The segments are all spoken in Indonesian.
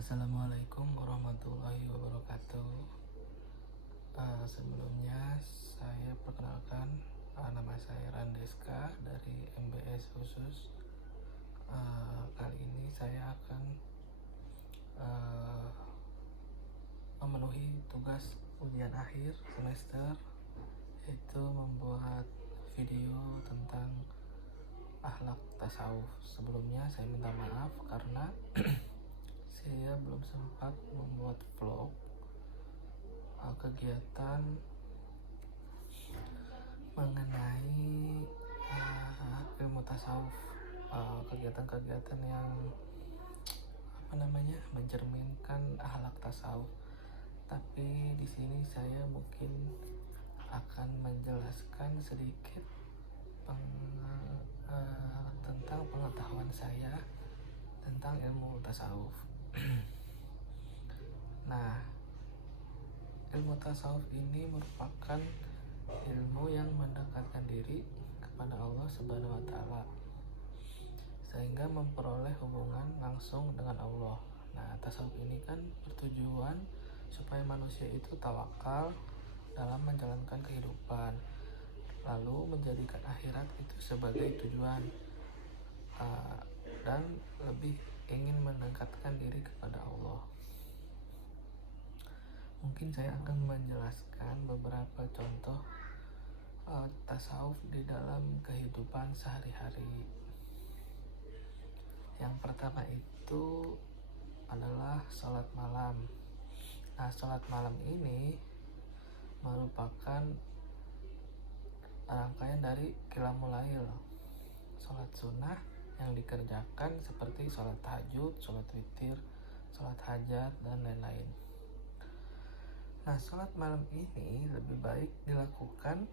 Assalamualaikum warahmatullahi wabarakatuh. Sebelumnya saya perkenalkan, nama saya Randeska dari MBS khusus. Kali ini saya akan uh, memenuhi tugas ujian akhir semester, yaitu membuat video tentang akhlak tasawuf. Sebelumnya saya minta maaf karena saya belum sempat membuat vlog kegiatan mengenai ilmu tasawuf, kegiatan-kegiatan yang mencerminkan akhlak tasawuf. Tapi di sini saya mungkin akan menjelaskan sedikit tentang pengetahuan saya tentang ilmu tasawuf. Nah, ilmu tasawuf ini merupakan ilmu yang mendekatkan diri kepada Allah Subhanahu wa Ta'ala, sehingga memperoleh hubungan langsung dengan Allah. Nah, tasawuf ini kan bertujuan supaya manusia itu tawakal dalam menjalankan kehidupan, lalu menjadikan akhirat itu sebagai tujuan, dan lebih ingin mendekatkan diri kepada Allah. Mungkin saya akan menjelaskan beberapa contoh tasawuf di dalam kehidupan sehari-hari. Yang pertama itu adalah sholat malam. Nah, sholat malam ini merupakan rangkaian dari qiyamul lail, sholat sunnah yang dikerjakan seperti sholat tahajud, sholat witir, sholat hajat, dan lain-lain. Nah, sholat malam ini lebih baik dilakukan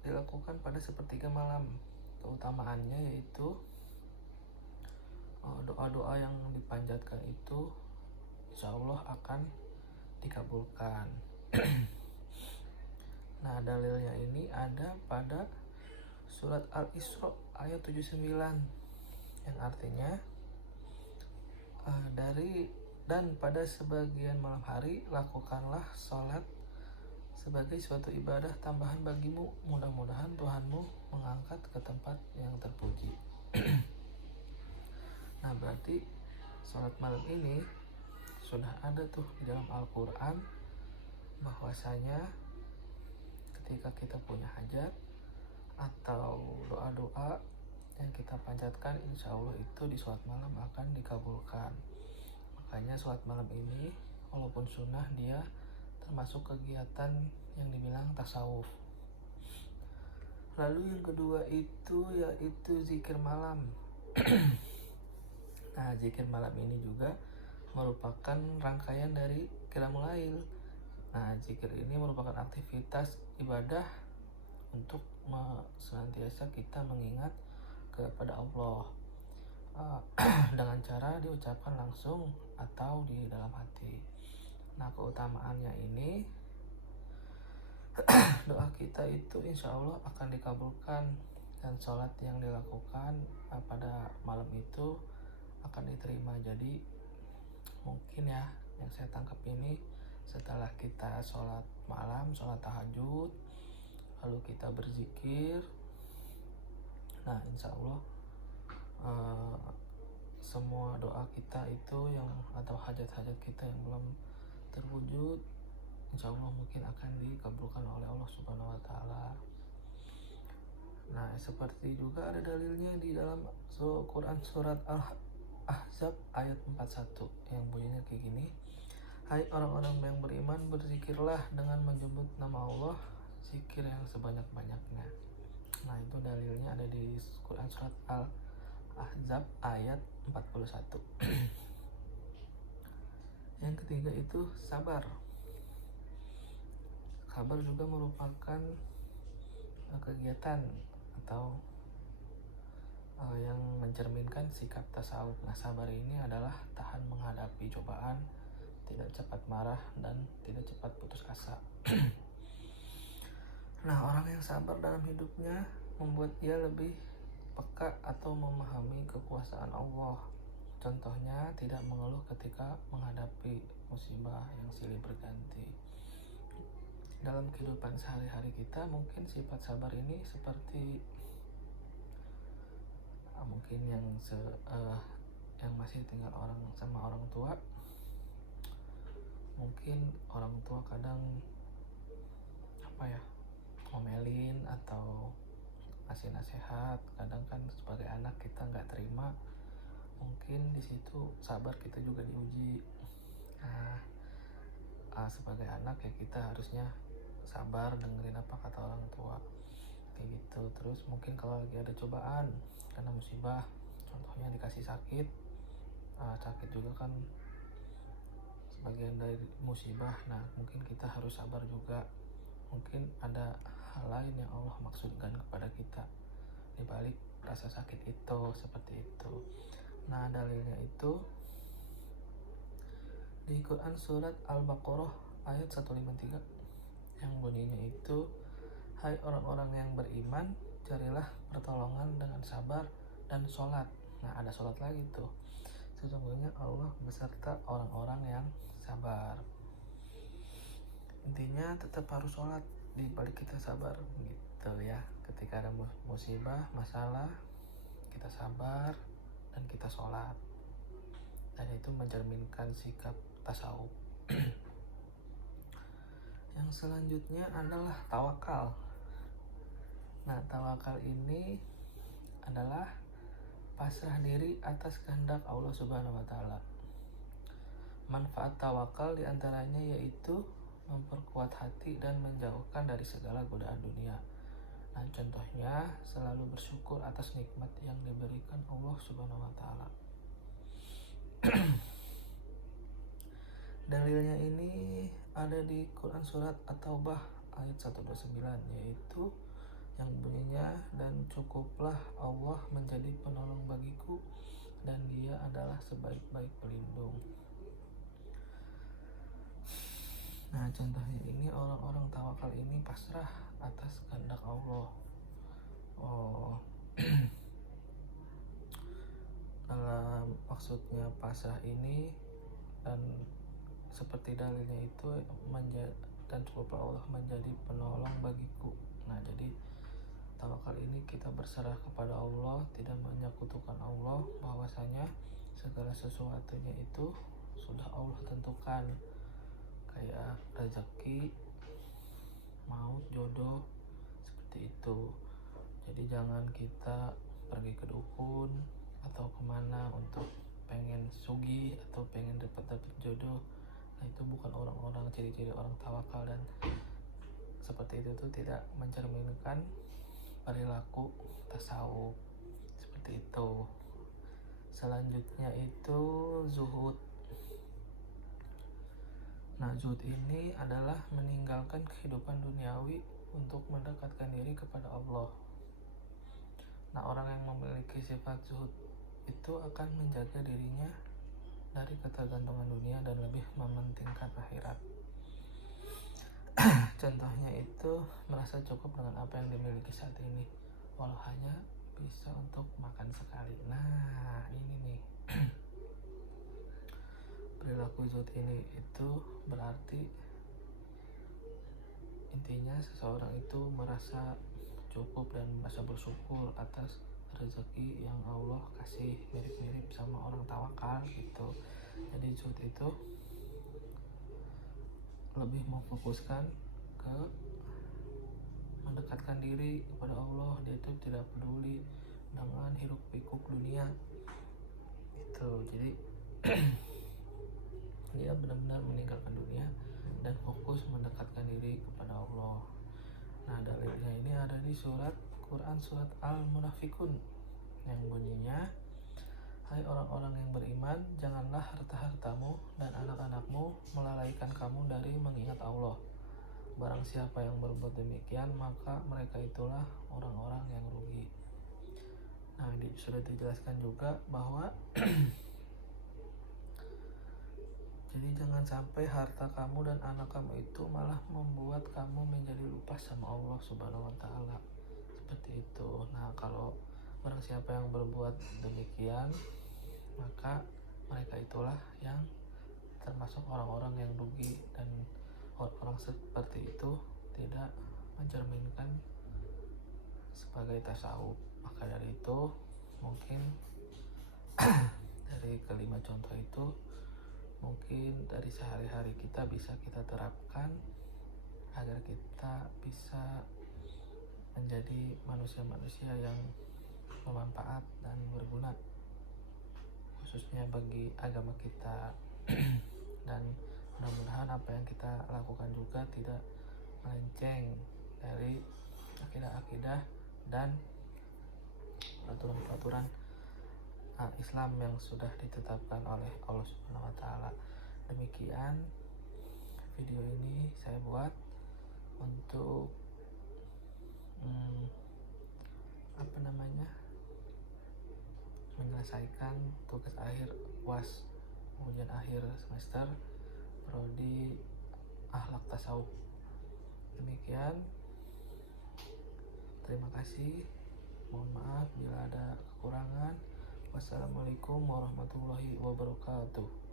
dilakukan pada sepertiga malam. Keutamaannya yaitu doa-doa yang dipanjatkan itu insya Allah akan dikabulkan. Nah, dalilnya ini ada pada surat Al-Isra ayat 79, yang artinya dan pada sebagian malam hari lakukanlah sholat sebagai suatu ibadah tambahan bagimu, mudah-mudahan Tuhanmu mengangkat ke tempat yang terpuji. Nah, berarti sholat malam ini sudah ada tuh di dalam Al-Quran, bahwasanya ketika kita punya hajat atau doa-doa yang kita panjatkan, insya Allah itu di sholat malam akan dikabulkan. Makanya sholat malam ini walaupun sunnah, dia termasuk kegiatan yang dibilang tasawuf. Lalu yang kedua itu yaitu zikir malam. Nah, zikir malam ini juga merupakan rangkaian dari qiyamul lail. Nah, zikir ini merupakan aktivitas ibadah untuk senantiasa kita mengingat kepada Allah dengan cara diucapkan langsung atau di dalam hati. Nah, keutamaannya ini doa kita itu insya Allah akan dikabulkan, dan sholat yang dilakukan pada malam itu akan diterima. Jadi mungkin ya, yang saya tangkap ini, setelah kita sholat malam, sholat tahajud, lalu kita berzikir, nah insya Allah semua doa kita itu atau hajat-hajat kita yang belum terwujud, insya Allah mungkin akan dikabulkan oleh Allah Subhanahu wa Ta'ala. Nah, seperti juga ada dalilnya di dalam Quran surat Al-Ahzab ayat 41 yang bunyinya kayak gini: hai orang-orang yang beriman, berzikirlah dengan menyebut nama Allah, zikir yang sebanyak-banyaknya. Nah, itu dalilnya ada di Quran surat Al-Ahzab ayat 41. Yang ketiga itu sabar. Sabar juga merupakan kegiatan atau yang mencerminkan sikap tasawuf. Nah, sabar ini adalah tahan menghadapi cobaan, tidak cepat marah, dan tidak cepat putus asa. Nah, orang yang sabar dalam hidupnya membuat ia lebih peka atau memahami kekuasaan Allah. Contohnya, tidak mengeluh ketika menghadapi musibah yang silih berganti. Dalam kehidupan sehari-hari kita, mungkin sifat sabar ini seperti mungkin yang masih tinggal sama orang tua. Mungkin orang tua kadang ngomelin atau kasih nasihat, kadang kan sebagai anak kita nggak terima, mungkin di situ sabar kita juga diuji. Sebagai anak ya kita harusnya sabar dengerin apa kata orang tua kayak gitu. Terus mungkin kalau lagi ada cobaan karena musibah, contohnya dikasih sakit juga kan sebagian dari musibah. Nah mungkin kita harus sabar juga, mungkin ada hal lain yang Allah maksudkan kepada kita di balik rasa sakit itu, seperti itu. Nah dalilnya itu di Quran surat Al-Baqarah ayat 153 yang bunyinya itu, hai orang-orang yang beriman, carilah pertolongan dengan sabar dan sholat. Nah ada sholat lagi tuh, sesungguhnya Allah beserta orang-orang yang sabar. Intinya tetap harus sholat di balik kita sabar gitu ya. Ketika ada musibah, masalah, kita sabar dan kita sholat, dan itu mencerminkan sikap tasawuf. Yang selanjutnya adalah tawakal. Nah tawakal ini adalah pasrah diri atas kehendak Allah Subhanahu wa Ta'ala. Manfaat tawakal diantaranya yaitu memperkuat hati dan menjauhkan dari segala godaan dunia. Nah contohnya selalu bersyukur atas nikmat yang diberikan Allah Subhanahu wa Ta'ala. Dalilnya ini ada di Quran surat At-Taubah ayat 129, yaitu yang bunyinya, dan cukuplah Allah menjadi penolong bagiku dan Dia adalah sebaik-baik pelindung. Nah contohnya ini, orang-orang tawakal ini pasrah atas kehendak Allah. Dalam maksudnya pasrah ini, dan seperti dalilnya itu, dan cukuplah Allah menjadi penolong bagiku. Nah jadi tawakal ini kita berserah kepada Allah, tidak menyekutukan Allah, bahwasanya segala sesuatunya itu sudah Allah tentukan, kayak rezeki, maut, jodoh, seperti itu. Jadi jangan kita pergi ke dukun atau kemana untuk pengen sugih atau pengen dapat jodoh. Nah itu bukan orang-orang, ciri-ciri orang tawakal, dan seperti itu tuh tidak mencerminkan perilaku tasawuf, seperti itu. Selanjutnya itu zuhud. Nah zuhud ini adalah meninggalkan kehidupan duniawi untuk mendekatkan diri kepada Allah. Nah orang yang memiliki sifat zuhud itu akan menjaga dirinya dari ketergantungan dunia dan lebih mementingkan akhirat. Contohnya itu merasa cukup dengan apa yang dimiliki saat ini, walau hanya bisa untuk makan sekali. Nah ini nih perilaku zuhud ini itu berarti intinya seseorang itu merasa cukup dan merasa bersyukur atas rezeki yang Allah kasih, mirip-mirip sama orang tawakal gitu. Jadi zuhud itu lebih memfokuskan ke mendekatkan diri kepada Allah. Dia itu tidak peduli dengan hiruk pikuk dunia gitu. Jadi dia benar-benar meninggalkan dunia dan fokus mendekatkan diri kepada Allah. Nah dalilnya ini ada di Quran surat Al-Munafikun yang bunyinya, hai orang-orang yang beriman, janganlah harta-hartamu dan anak-anakmu melalaikan kamu dari mengingat Allah. Barang siapa yang berbuat demikian, maka mereka itulah orang-orang yang rugi. Nah sudah dijelaskan juga bahwa jadi jangan sampai harta kamu dan anak kamu itu malah membuat kamu menjadi lupa sama Allah Subhanahu wa Ta'ala, seperti itu. Nah kalau barang siapa yang berbuat demikian, maka mereka itulah yang termasuk orang-orang yang rugi, dan orang seperti itu tidak mencerminkan sebagai tasawuf. Maka dari itu mungkin dari kelima contoh itu mungkin dari sehari-hari kita bisa kita terapkan agar kita bisa menjadi manusia-manusia yang bermanfaat dan berguna, khususnya bagi agama kita. Dan mudah-mudahan apa yang kita lakukan juga tidak melenceng dari akidah-akidah dan peraturan-peraturan Islam yang sudah ditetapkan oleh Allah Subhanahu wa taala. Demikian video ini saya buat untuk menyelesaikan tugas akhir UAS, ujian akhir semester prodi akhlak tasawuf. Demikian, terima kasih, mohon maaf bila ada kekurangan. Wassalamualaikum warahmatullahi wabarakatuh.